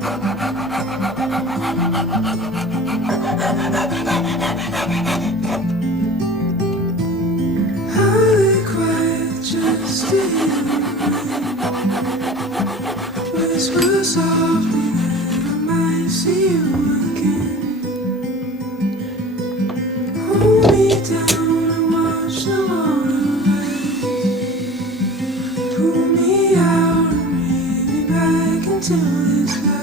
Highly quiet just to hear whisper softly that I might see you again. Hold me down and watch the water rise. Pull me out and bring me back into this life.